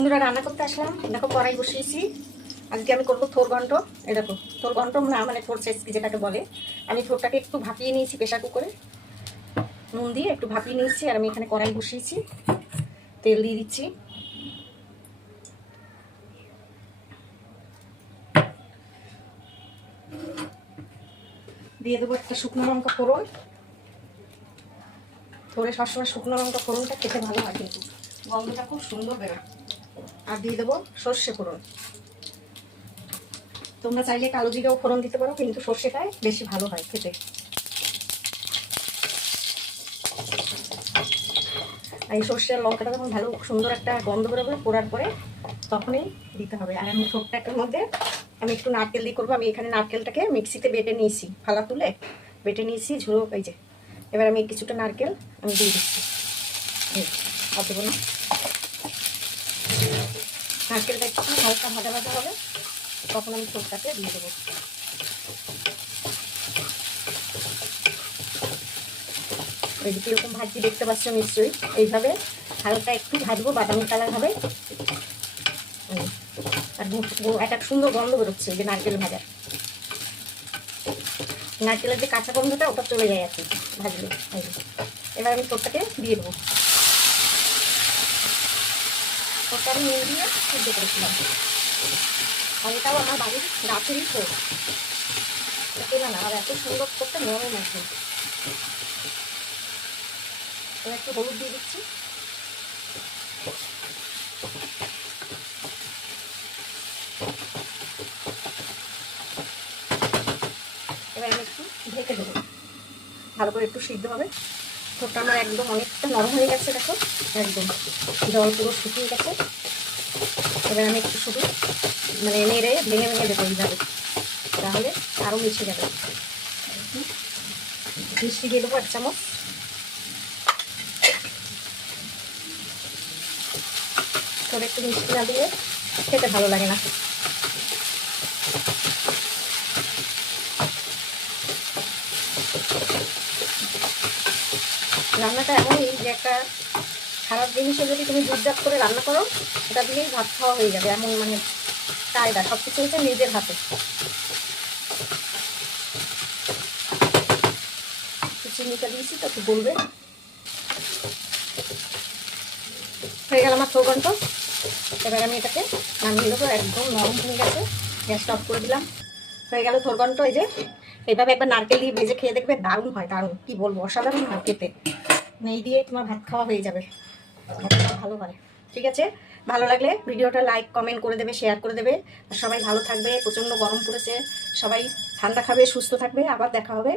বন্ধুরা রান্না করতে আসলাম। দেখো কড়াই বসিয়েছি। আজকে আমি করবো থোর ঘন্ট। এই দেখো থোর ঘন্ট না, মানে থোর চেসকি যেটাকে বলে। আমি থোরটাকে একটু ভাপিয়ে নিয়েছি প্রেসার কুকারে, নুন দিয়ে একটু ভাপিয়ে নিয়েছি। আর আমি এখানে কড়াই বসিয়েছি, তেল দিয়ে দিচ্ছি। দিয়ে দেবো একটা শুকনো লঙ্কা ফোড়ন। থোরে সবসময় শুকনো লঙ্কা ফোড়নটা খেতে ভালো হয়, কিন্তু গন্ধটা খুব সুন্দর বেরোয়। আর দিয়ে দেবো সর্ষে ফোড়ন। তোমরা চাইলে কালো জিরেও ফোড়ন দিতে পারো, কিন্তু সর্ষেটাই বেশি ভালো হয় খেতে। আর এই সর্ষে আর লঙ্কাটা যখন ভালো সুন্দর একটা গন্ধ বেরোবে পোড়ার পরে, তখনই দিতে হবে। আর আমি থোরটার মধ্যে আমি একটু নারকেল দিয়ে করবো। আমি এখানে নারকেলটাকে মিক্সিতে বেটে নিয়েছি, ফালা তুলে বেটে নিয়েছি ঝুড়ো এই যে। এবার আমি কিছুটা নারকেল আমি দিয়ে দিচ্ছি। আর দেবো না, নারকেলটা একটু হালকা ভাজা ভাজা হবে, তখন আমি থোরটাকে দিয়ে দেবো। এই যে কীরকম ভাজি দেখতে পাচ্ছ নিশ্চয়ই, এইভাবে হালকা একটু ভাজবো, বাদামি কালার হবে। আর একটা সুন্দর গন্ধ বেরোচ্ছে যে নারকেল ভাজা, নারকেলের যে কাঁচা গন্ধটা ওটা চলে যায় আর কি ভাজলে। এবার আমি থোরটাকে দিয়ে দেবো। থোরটা আমি নিয়ে দিয়ে সিদ্ধ করেছিলাম, আর এটাও আমার বাড়ির গাছেরই থোর, কেনা না। আর এত সুন্দর থোরটা নরম একদম। এবার একটু হলুদ দিয়ে দিচ্ছি। এবার আমি একটু ঢেকে দেবো, ভালো করে একটু সিদ্ধ হবে। থোরটা আমার একদম অনেকটা নরম হয়ে গেছে, দেখো একদম জল পুরো শুকিয়ে গেছে। এবার আমি একটু শুধু মানে নেড়ে ভেঙে ভেঙে দেবো এইভাবে, তাহলে আরও মিশে যাবে। মিষ্টি দিয়ে দেবো 1 চামচ। তোর একটু মিষ্টি না দিলে খেতে ভালো লাগে না। রান্নাটা এমনই যে একটা খারাপ জিনিসে যদি তুমি জুটজাট করে রান্না করো, এটা দিলেই ভাত খাওয়া হয়ে যাবে, এমন মানে কায়দা। সব কিছু হচ্ছে নিজের হাতে। চিনিটা দিয়েছি তো একটু বলবে। হয়ে গেল আমার থোর ঘন্ট। এবার আমি এটাকে নামিয়ে দেবো, একদম নরম হয়ে গেছে। গ্যাসটা অফ করে দিলাম। হয়ে গেল থোর ঘন্ট। এই যে এইভাবে একবার নারকেল দিয়ে ভেজে খেয়ে দেখবে, দারুণ হয়, দারুণ, কি বলবো, অসাধারণ হয় খেতে। নেই দিয়ে তোমার ভাত খাওয়া হয়ে যাবে, ভালো হয়। ঠিক আছে, ভালো লাগলে ভিডিওটা লাইক কমেন্ট করে দেবে, শেয়ার করে দেবে। আর সবাই ভালো থাকবে, প্রচণ্ড গরম পড়েছে। সবাই ঠান্ডা খাবে, সুস্থ থাকবে। আবার দেখা হবে।